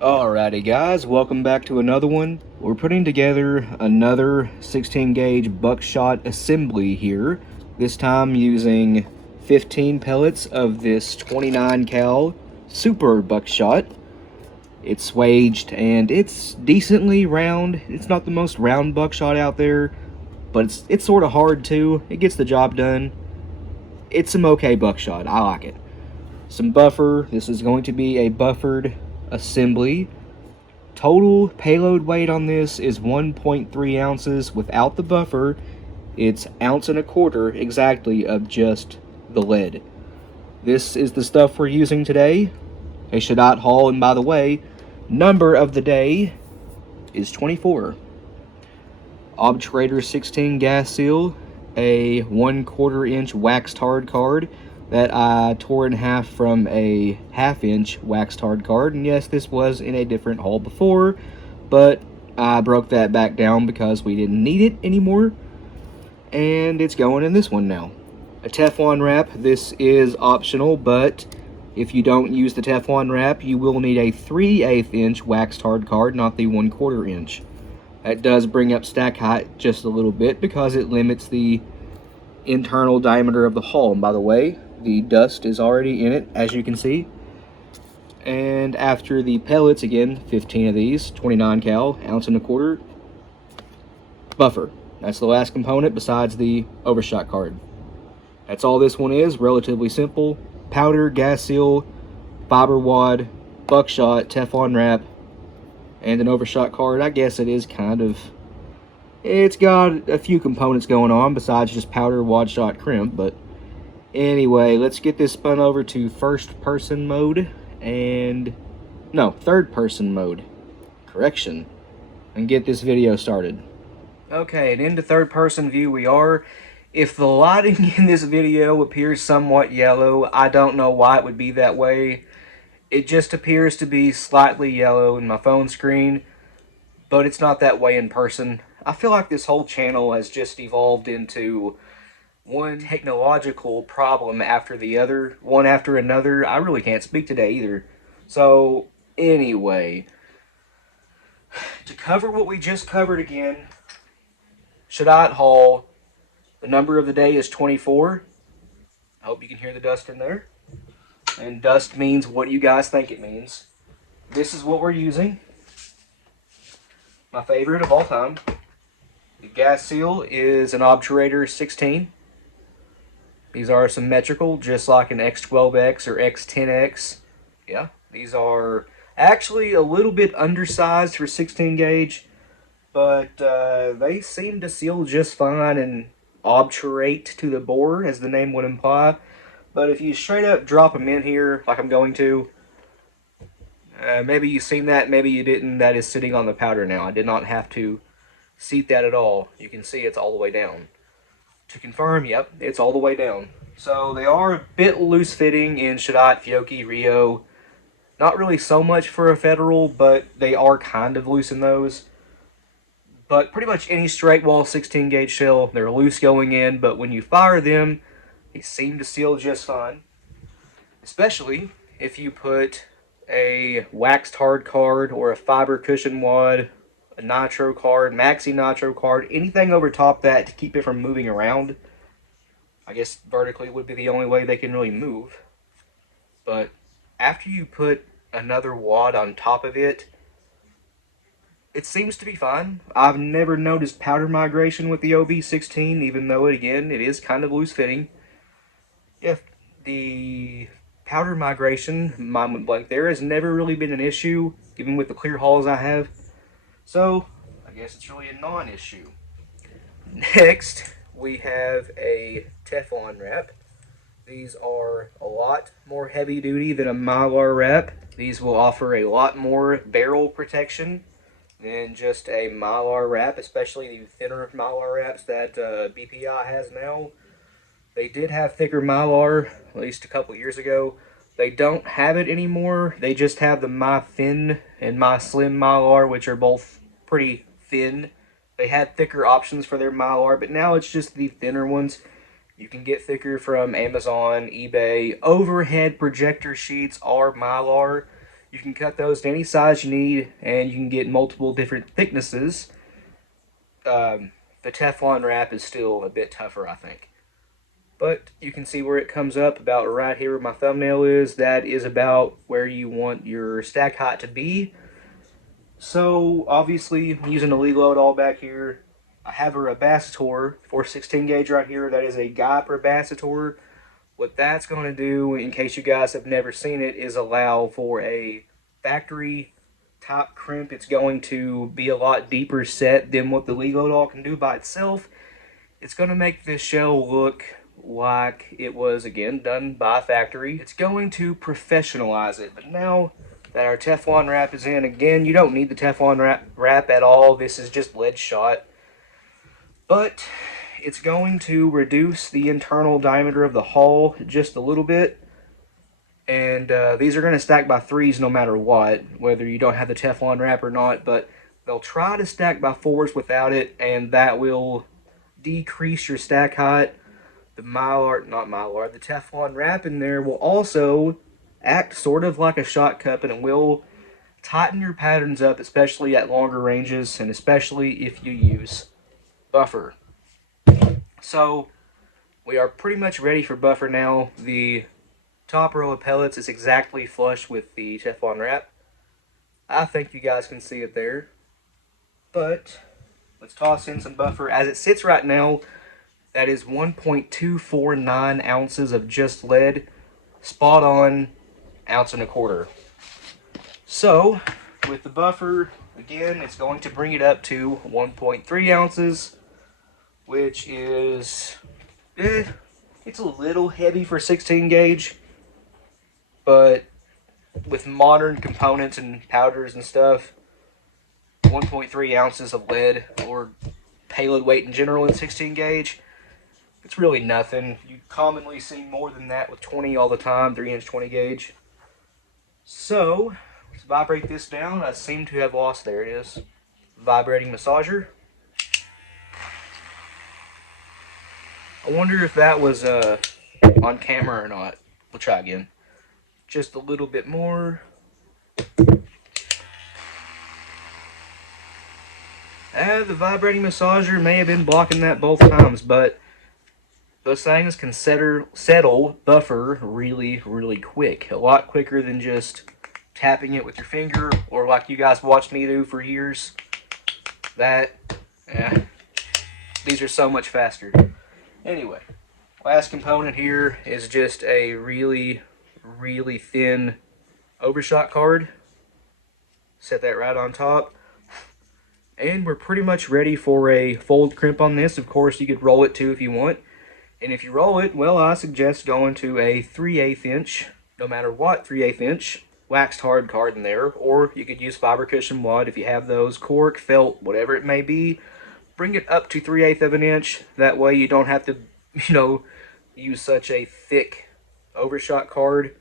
Alrighty guys, welcome back to another one. We're putting together another 16 gauge buckshot assembly here, this time using 15 pellets of this 29 cal super buckshot. It's waged and it's decently round. It's not the most round buckshot out there, but it's sort of hard too. It gets the job done. It's some okay buckshot. I like it. Some buffer. This is going to be a buffered assembly. Total payload weight on this is 1.3 ounces. Without the buffer, it's 1.25 ounces exactly of just the lead. This is the stuff we're using today. A Shaddai haul, and by the way, number of the day is 24. Obturator 16 gas seal, a 1/4 inch waxed hard card that I tore in half from a 1/2 inch waxed hard card. And yes, this was in a different haul before, but I broke that back down because we didn't need it anymore, and it's going in this one now. A Teflon wrap. This is optional, but if you don't use the Teflon wrap, you will need a 3/8 inch waxed hard card, not the 1/4 inch. That does bring up stack height just a little bit because it limits the internal diameter of the hull. And by the way, the dust is already in it, as you can see. And after the pellets, again, 15 of these, 29 cal, 1.25 ounces. Buffer. That's the last component besides the overshot card. That's all this one is, relatively simple. Powder, gas seal, fiber wad, buckshot, Teflon wrap, and an overshot card. I guess it is kind of... It's got a few components going on besides just powder, wad shot, crimp, but anyway, let's get this spun over to first person mode and... no, third person mode. Correction. And get this video started. Okay, and into third person view we are. If the lighting in this video appears somewhat yellow, I don't know why it would be that way. It just appears to be slightly yellow in my phone screen, but it's not that way in person. I feel like this whole channel has just evolved into one technological problem after the other, one after another. I really can't speak today either. So, anyway, to cover what we just covered again, Shaddai haul, the number of the day is 24. I hope you can hear the dust in there. And dust means what you guys think it means. This is what we're using. My favorite of all time. The gas seal is an obturator 16. These are symmetrical, just like an X12X or X10X. Yeah, these are actually a little bit undersized for 16 gauge, but they seem to seal just fine and obturate to the bore, as the name would imply. But if you straight up drop them in here, like I'm going to, maybe you've seen that, maybe you didn't. That is sitting on the powder now. I did not have to seat that at all. You can see it's all the way down. To confirm, yep, it's all the way down. So they are a bit loose fitting in Shaddai, Fiocchi, Rio. Not really so much for a Federal, but they are kind of loose in those. But pretty much any straight wall 16 gauge shell, they're loose going in, but when you fire them, they seem to seal just fine. Especially if you put a waxed hard card or a fiber cushion wad, a nitro card, maxi nitro card, anything over top that to keep it from moving around. I guess vertically would be the only way they can really move. But after you put another wad on top of it, it seems to be fine. I've never noticed powder migration with the OB16, even though, again, it is kind of loose fitting. Yeah, the powder migration, mine went blank there, has never really been an issue, even with the clear hauls I have. So, I guess it's really a non-issue. Next, we have a Teflon wrap. These are a lot more heavy duty than a Mylar wrap. These will offer a lot more barrel protection than just a Mylar wrap, especially the thinner Mylar wraps that BPI has now. They did have thicker Mylar, at least a couple years ago. They don't have it anymore. They just have the My Thin and My Slim Mylar, which are both pretty thin. They had thicker options for their Mylar, but now it's just the thinner ones. You can get thicker from Amazon, eBay. Overhead projector sheets are Mylar. You can cut those to any size you need, and you can get multiple different thicknesses. The Teflon wrap is still a bit tougher, I think. But you can see where it comes up about right here where my thumbnail is. That is about where you want your stack height to be. So obviously I'm using a lead load all back here. I have a Rabasator 416 gauge right here. That is a Guyp Rabasator. What that's going to do, in case you guys have never seen it, is allow for a factory top crimp. It's going to be a lot deeper set than what the Lego doll can do by itself. It's going to make this shell look like it was, again, done by a factory. It's going to professionalize it. But now that our Teflon wrap is in, again, you don't need the Teflon wrap at all. This is just lead shot. But it's going to reduce the internal diameter of the hull just a little bit. And these are going to stack by 3s no matter what, whether you don't have the Teflon wrap or not. But they'll try to stack by 4s without it, and that will decrease your stack height. The the Teflon wrap in there will also act sort of like a shot cup, and it will tighten your patterns up, especially at longer ranges, and especially if you use buffer. So we are pretty much ready for buffer now. The top row of pellets is exactly flush with the Teflon wrap. I think you guys can see it there. But let's toss in some buffer. As it sits right now, that is 1.249 ounces of just lead. Spot on, 1.25 ounces. So, with the buffer, again, it's going to bring it up to 1.3 ounces, which is, it's a little heavy for 16 gauge, but with modern components and powders and stuff, 1.3 ounces of lead, or payload weight in general in 16 gauge, it's really nothing. You commonly see more than that with 20 all the time, 3-inch 20 gauge. So, let's vibrate this down. I seem to have lost, there it is, vibrating massager. I wonder if that was on camera or not. We'll try again. Just a little bit more. The vibrating massager may have been blocking that both times, but those things can settle buffer really, really quick. A lot quicker than just tapping it with your finger, or like you guys watched me do for years. These are so much faster. Anyway, last component here is just a really, really thin overshot card. Set that right on top. And we're pretty much ready for a fold crimp on this. Of course, you could roll it too if you want. And if you roll it, well, I suggest going to a 3/8 inch, no matter what, 3/8 inch waxed hard card in there. Or you could use fiber cushion wad if you have those, cork, felt, whatever it may be. Bring it up to 3/8 of an inch. That way you don't have to, use such a thick overshot card.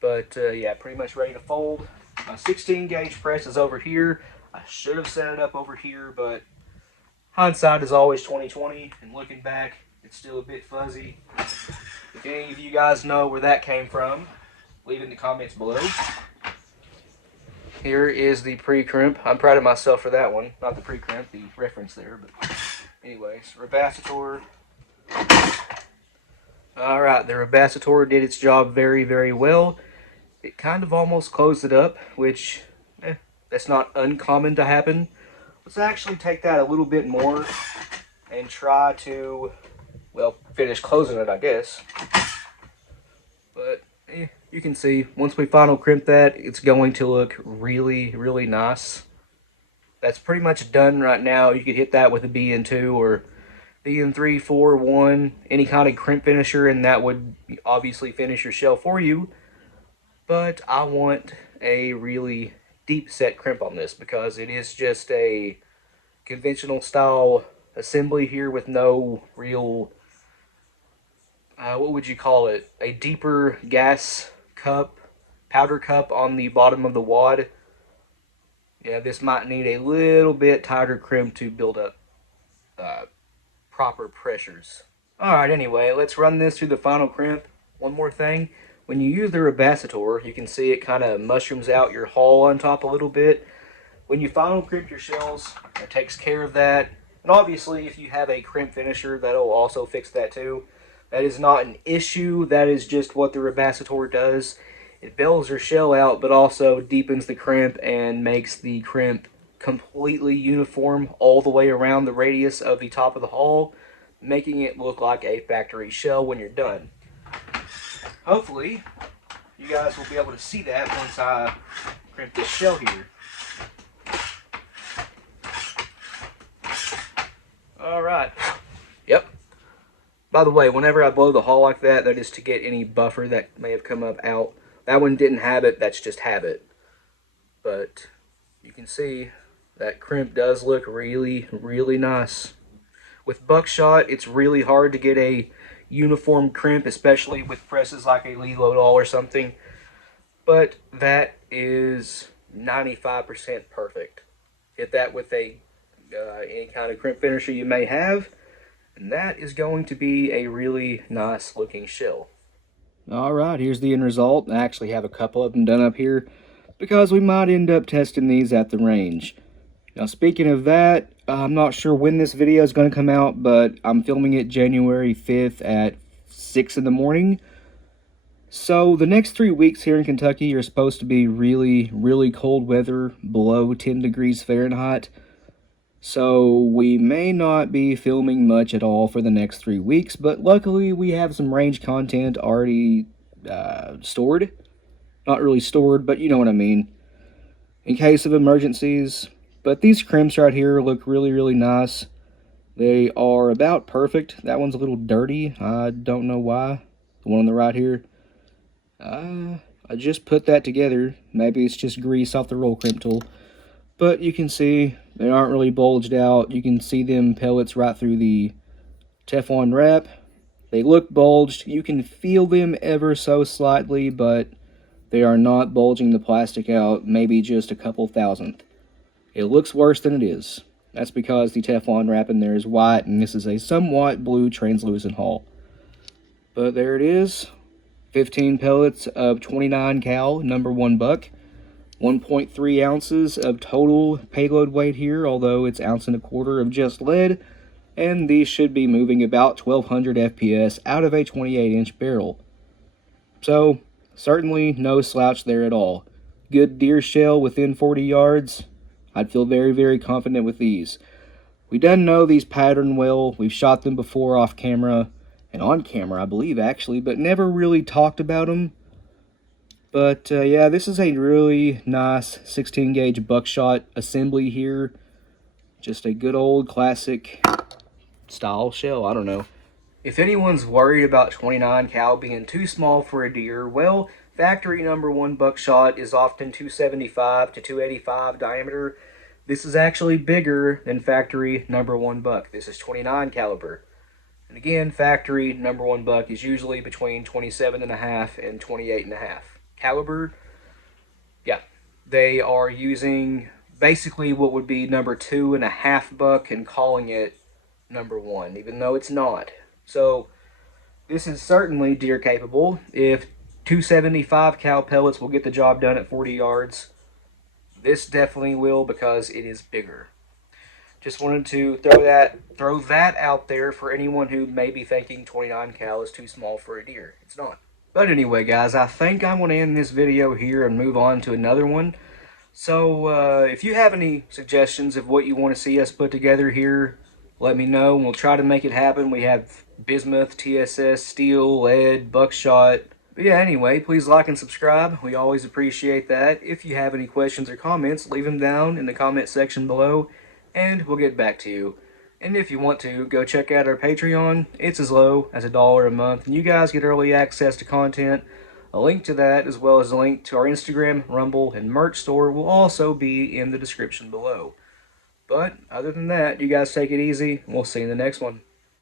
But yeah, pretty much ready to fold. My 16 gauge press is over here. I should have set it up over here, but hindsight is always 20/20, and looking back, it's still a bit fuzzy. If any of you guys know where that came from, leave it in the comments below. Here is the pre-crimp. I'm proud of myself for that one. Not the pre-crimp, the reference there, but anyways, Rabasator. Alright, the Rabasator did its job very, very well. It kind of almost closed it up, which, that's not uncommon to happen. Let's actually take that a little bit more and try to, well, finish closing it, I guess. But you can see, once we final crimp that, it's going to look really, really nice. That's pretty much done right now. You could hit that with a BN2 or BN3, 4, 1, any kind of crimp finisher, and that would obviously finish your shell for you. But I want a really deep set crimp on this because it is just a conventional style assembly here with no real, what would you call it, a deeper gas cup, powder cup on the bottom of the wad. Yeah, this might need a little bit tighter crimp to build up proper pressures. Alright, anyway, let's run this through the final crimp. One more thing, when you use the Rebacitor, you can see it kind of mushrooms out your hull on top a little bit. When you final crimp your shells, it takes care of that. And obviously, if you have a crimp finisher, that'll also fix that too. That is not an issue. That is just what the Rebacitor does. It bells your shell out, but also deepens the crimp and makes the crimp completely uniform all the way around the radius of the top of the hull, making it look like a factory shell when you're done. Hopefully, you guys will be able to see that once I crimp this shell here. Alright. Yep. By the way, whenever I blow the hull like that, that is to get any buffer that may have come up out. That one didn't have it, that's just habit. But you can see that crimp does look really, really nice. With Buckshot, it's really hard to get a uniform crimp, especially with presses like a Lee Lodahl or something. But that is 95% perfect. Hit that with a any kind of crimp finisher you may have, and that is going to be a really nice looking shell. Alright, here's the end result. I actually have a couple of them done up here because we might end up testing these at the range. Now, speaking of that, I'm not sure when this video is going to come out, but I'm filming it January 5th at 6 in the morning. So the next 3 weeks here in Kentucky are supposed to be really, really cold weather, below 10 degrees Fahrenheit. So we may not be filming much at all for the next 3 weeks, but luckily we have some range content already stored. Not really stored, but you know what I mean. In case of emergencies. But these crimps right here look really, really nice. They are about perfect. That one's a little dirty. I don't know why. The one on the right here. I just put that together. Maybe it's just grease off the roll crimp tool. But you can see they aren't really bulged out. You can see them pellets right through the Teflon wrap. They look bulged. You can feel them ever so slightly, but they are not bulging the plastic out, maybe just a couple thousandth. It looks worse than it is. That's because the Teflon wrap in there is white, and this is a somewhat blue translucent hull. But there it is. 15 pellets of 29 cal, number 1 buck. 1.3 ounces of total payload weight here, although it's 1.25 ounces of just lead, and these should be moving about 1200 FPS out of a 28-inch barrel. So, certainly no slouch there at all. Good deer shell within 40 yards. I'd feel very, very confident with these. We done know these pattern well. We've shot them before off camera, and on camera, I believe, actually, but never really talked about them. But yeah, this is a really nice 16 gauge Buckshot assembly here. Just a good old classic style shell, I don't know. If anyone's worried about 29 cal being too small for a deer, well, factory number 1 Buckshot is often 275 to 285 diameter. This is actually bigger than factory number 1 buck. This is 29 caliber. And again, factory number 1 buck is usually between 27.5 and 28.5. Caliber, yeah, they are using basically what would be number 2.5 buck and calling it number 1, even though it's not. So this is certainly deer capable. If 275 cal pellets will get the job done at 40 yards, this definitely will, because it is bigger. Just wanted to throw that out there for anyone who may be thinking 29 cal is too small for a deer. It's not. But anyway, guys, I think I'm going to end this video here and move on to another one. So, if you have any suggestions of what you want to see us put together here, let me know, and we'll try to make it happen. We have bismuth, TSS, steel, lead, Buckshot. But yeah, anyway, please like and subscribe. We always appreciate that. If you have any questions or comments, leave them down in the comment section below, and we'll get back to you. And if you want to, go check out our Patreon. It's as low as $1 a month, and you guys get early access to content. A link to that, as well as a link to our Instagram, Rumble, and merch store, will also be in the description below. But other than that, you guys take it easy, and we'll see you in the next one.